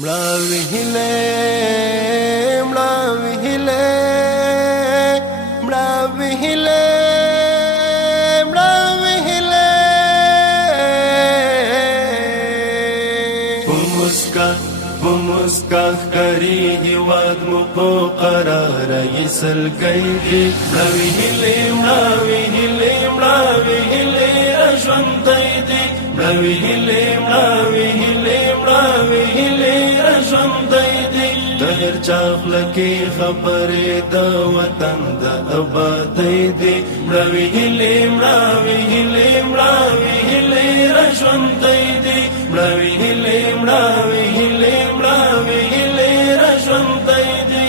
مړاوي هله مړاوي هله مړاوي هله مړاوي هله مسکا کری هیواد مو په قرار یسل گئی مړاوي هله مړاوي هله مړاوي هله ژوند دی مړاوي هله مړاوي هله مړاوي هله ژوند دی د هر چا خلکې خبرې د وطن د آبادۍ دی مړاوي هله مړاوي هله مړاوي هله ژوند دی مړاوي هله مړاوي هله مړاوي هله ژوند دی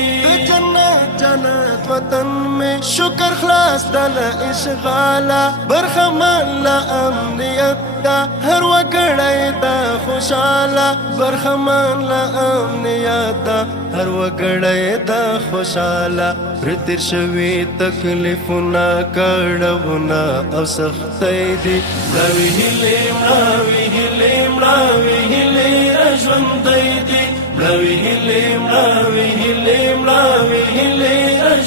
جنت وطن میں شکر خلاص دل اشغالا برخمن لا امنیت دا هر وګړی دا خوشاله برخمن لا امنیت دا هر وګړی دا خوشاله پرتیر شوي تکلیفونه کړهونه او سختۍ دي مړاوي هیلې مړاوي هیلې مړاوي هیلې ژوندی دي مړاوي هیلې مړاوي هیلې مړاوي هیلې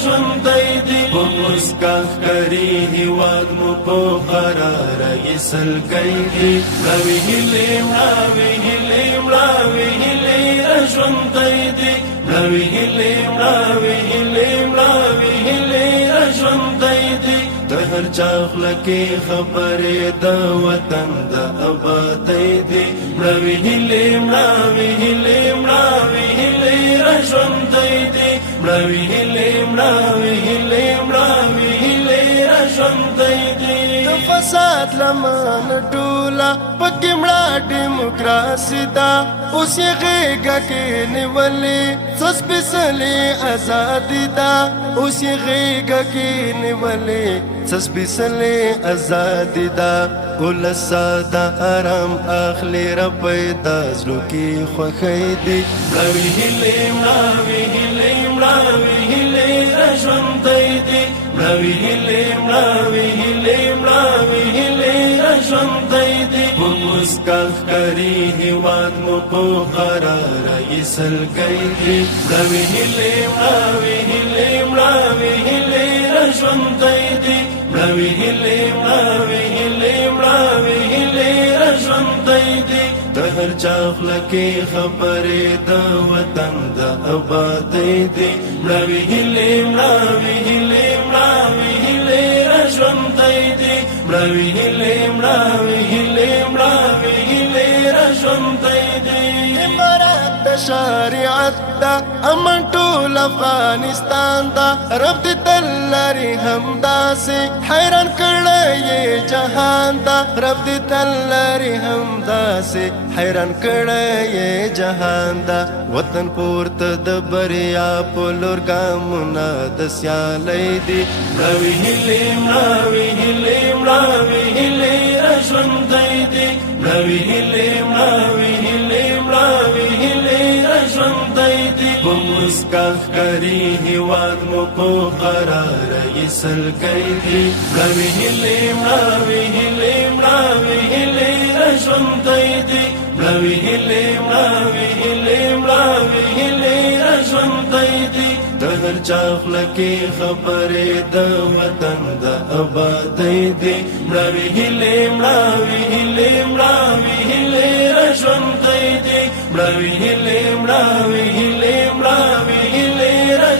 ژوندی دي په مسکا ښکاري هېواد مو په قراره یسل کوي دي مړاوي هیلې مړاوي هیلې مړاوي هیلې ژوندی دي مړاوي هیلې مړاوي هیلې مړاوي هیلې ژوندی دي د هر چا خوله کې خبرې د وطن د آبادۍ دي مړاوي هیلې مړاوي هیلې مړاوي هیلې ژوندی دي مړاوي هیلې مړاوي هیلې مړاوي هیلې ژوندی دي د فساد لمن ټوله پکې مړه ډیموکراسي ده اوس یې غېږه کې نیولې څه سپېڅلې ازادي ده اوس یې غېږه کې نیولې څه سپېڅلې ازادي ده ولس ساده ارام اخلي ربی د زړه کې خوښۍ دي مړاوي هیلې مړاوي هیلې مړاوي هیلې ژوندی دي مړاوي هیلې مړاوي هیلې مړاوي هیلې ژوندی دي په مسکا ښکاري هېواد مو په قراره یسل کوي دي مړاوي هیلې مړاوي هیلې مړاوي هیلې ژوندی دي مړاوي هیلې مړاوي هیلې مړاوي هیلې ژوندی دي د هر چا خوله کې خبرې د وطن د آبادۍ دي مړاوي هیلې مړاوي هیلې مړاوي هیلې ژوندی دي مړاوي هیلې مړاوي هیلې مړاوي هیلې ژوندی دي عبارت شریعت دا امن ټول افغانستان دا رب دې تل لري همداسې حیران کړی یې جهان دا رب دې تل لري همداسې حیران کړی یې جهان دا وطن پورته د بریا په لور ګامونه د سیالۍ دي مړاوي هیلې مړاوي هیلې مړاوي هیلې ژوندی دي مړاوي هیلې مړاوي هیلې مړاوي هیلې ژوندی دي په مسکا ښکاري هېواد مو په قراره یسل کوي دي مړاوي هیلې مړاوي هیلې مړاوي هیلې ژوندی دي مړاوي هیلې مړاوي هیلې مړاوي هیلې ژوندی دي د هر چا خوله کې خبرې د وطن د آبادۍ دي مړاوي هیلې مړاوي هیلې مړاوي هیلې ژوندی دي مړاوي هیلې مړاوي هیلې مړاوي هیلې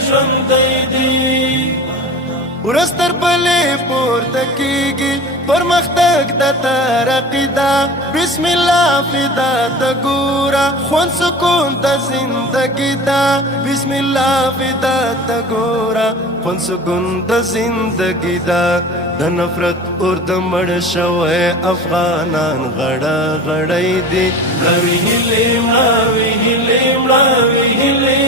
ژوندی دي ورځ تر بلې پورته کېږي پرمختګ د ترقي ده بسم الله فدا ته ګوره خوند سکون د زندګي ده بسم الله فدا ته ګوره خوند سکون د زندګي ده د نفرت اور د مړ شوی افغانان غړه غړی دي مړاوي هیلې مړاوي هیلې مړاوي هیلې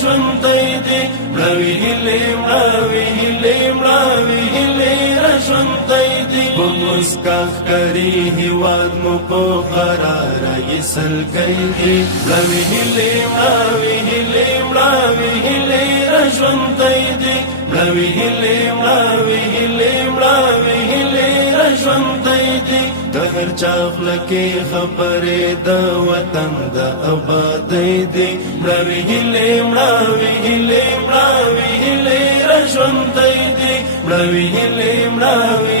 ژوندی دي مړاوي هیلې مړاوي هیلې مړاوي هیلې ژوندی دي په مسکا ښکاري هیواد مو په قراره یې سلګۍ دي مړاوي هیلې مړاوي هیلې مړاوي هیلې را ژوندۍ دي مړاوي هیلې مړاوي هیلې مړاوي هیلې را ژوندۍ دي د هر چا خوله کې خبرې د وطن د ابادۍ دي مړاوي هیلې مړاوي هیلې مړاوي هیلې را ژوندۍ دي مړاوي هیلې مړاوي